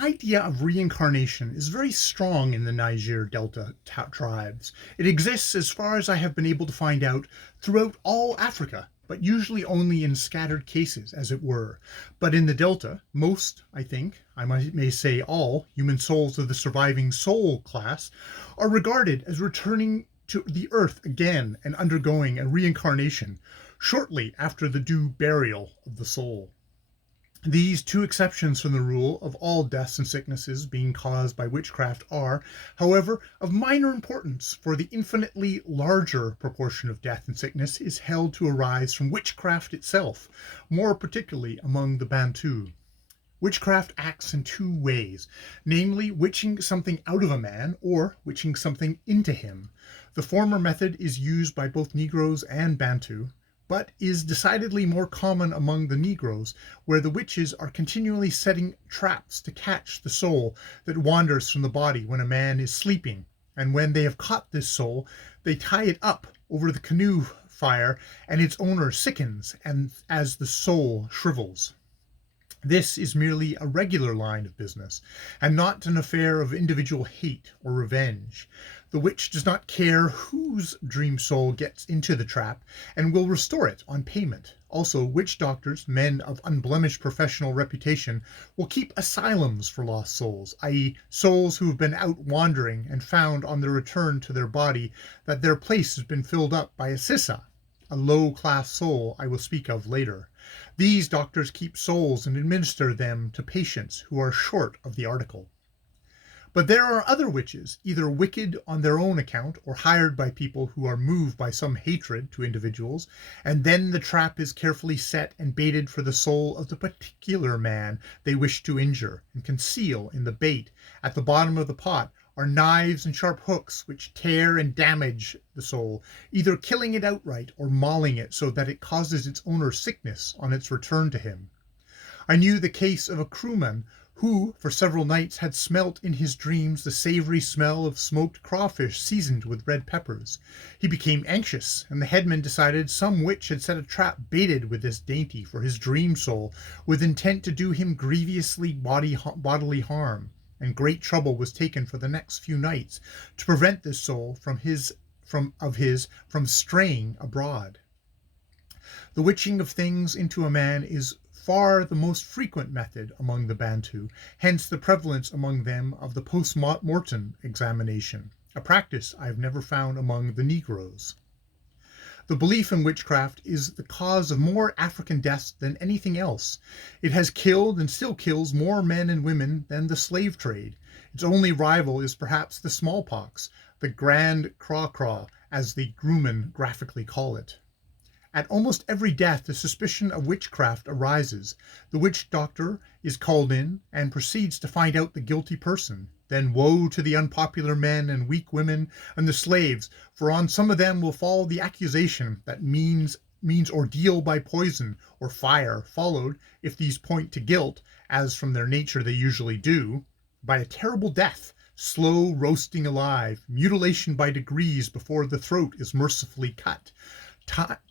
idea of reincarnation is very strong in the Niger Delta tribes. It exists, as far as I have been able to find out, throughout all Africa, but usually only in scattered cases, as it were. But in the Delta, most, I think, may say all, human souls of the surviving soul class are regarded as returning to the earth again and undergoing a reincarnation shortly after the due burial of the soul. These two exceptions from the rule of all deaths and sicknesses being caused by witchcraft are, however, of minor importance, for the infinitely larger proportion of death and sickness is held to arise from witchcraft itself, more particularly among the Bantu. Witchcraft acts in two ways, namely witching something out of a man or witching something into him. The former method is used by both Negroes and Bantu, but is decidedly more common among the Negroes, where the witches are continually setting traps to catch the soul that wanders from the body when a man is sleeping, and when they have caught this soul, they tie it up over the canoe fire, and its owner sickens and as the soul shrivels. This is merely a regular line of business, and not an affair of individual hate or revenge. The witch does not care whose dream soul gets into the trap, and will restore it on payment. Also, witch doctors, men of unblemished professional reputation, will keep asylums for lost souls, i.e. souls who have been out wandering and found on their return to their body that their place has been filled up by a sissa, a low-class soul I will speak of later. These doctors keep souls and administer them to patients who are short of the article. But there are other witches, either wicked on their own account or hired by people who are moved by some hatred to individuals, and then the trap is carefully set and baited for the soul of the particular man they wish to injure, and conceal in the bait at the bottom of the pot are knives and sharp hooks which tear and damage the soul, either killing it outright or mauling it so that it causes its owner sickness on its return to him. I knew the case of a crewman who for several nights had smelt in his dreams the savory smell of smoked crawfish seasoned with red peppers. He became anxious, and the headman decided some witch had set a trap baited with this dainty for his dream soul, with intent to do him grievously bodily harm, and great trouble was taken for the next few nights to prevent this soul from straying abroad. The witching of things into a man is far the most frequent method among the Bantu, hence the prevalence among them of the post-mortem examination, a practice I have never found among the Negroes. The belief in witchcraft is the cause of more African deaths than anything else. It has killed and still kills more men and women than the slave trade. Its only rival is perhaps the smallpox, the grand craw-craw, as the Grumman graphically call it. At almost every death a suspicion of witchcraft arises. The witch doctor is called in and proceeds to find out the guilty person. Then woe to the unpopular men and weak women and the slaves, for on some of them will fall the accusation that means ordeal by poison or fire, followed, if these point to guilt, as from their nature they usually do, by a terrible death, slow roasting alive, mutilation by degrees before the throat is mercifully cut,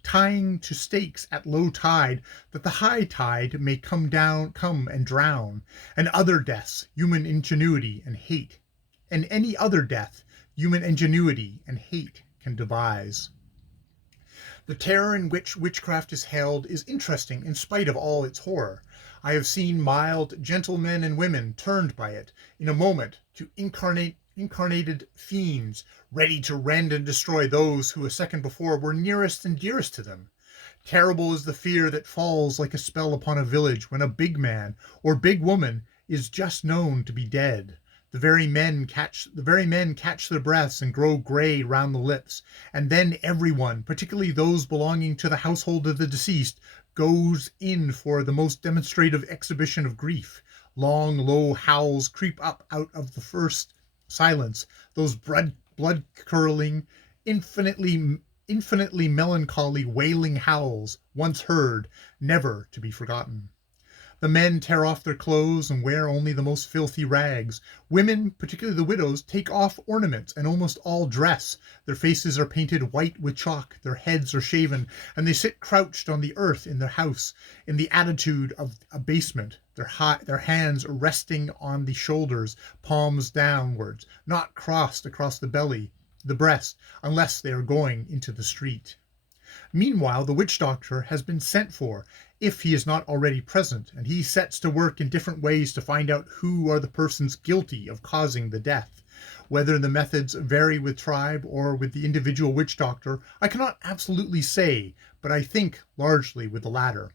tying to stakes at low tide, that the high tide may come and drown, and other deaths, human ingenuity and hate, and any other death, human ingenuity and hate can devise. The terror in which witchcraft is held is interesting in spite of all its horror. I have seen mild, gentle men and women turned by it in a moment to incarnated fiends, ready to rend and destroy those who a second before were nearest and dearest to them. Terrible is the fear that falls like a spell upon a village when a big man or big woman is just known to be dead. The very men catch their breaths and grow gray round the lips, and then everyone, particularly those belonging to the household of the deceased, goes in for the most demonstrative exhibition of grief. Long, low howls creep up out of the first silence, those blood-curdling, infinitely melancholy wailing howls, once heard, never to be forgotten. The men tear off their clothes and wear only the most filthy rags. Women, particularly the widows, take off ornaments and almost all dress. Their faces are painted white with chalk, their heads are shaven, and they sit crouched on the earth in their house, in the attitude of abasement, their hands resting on the shoulders, palms downwards, not crossed across the belly, the breast, unless they are going into the street. Meanwhile, the witch doctor has been sent for, if he is not already present, and he sets to work in different ways to find out who are the persons guilty of causing the death. Whether the methods vary with tribe or with the individual witch doctor, I cannot absolutely say, but I think largely with the latter.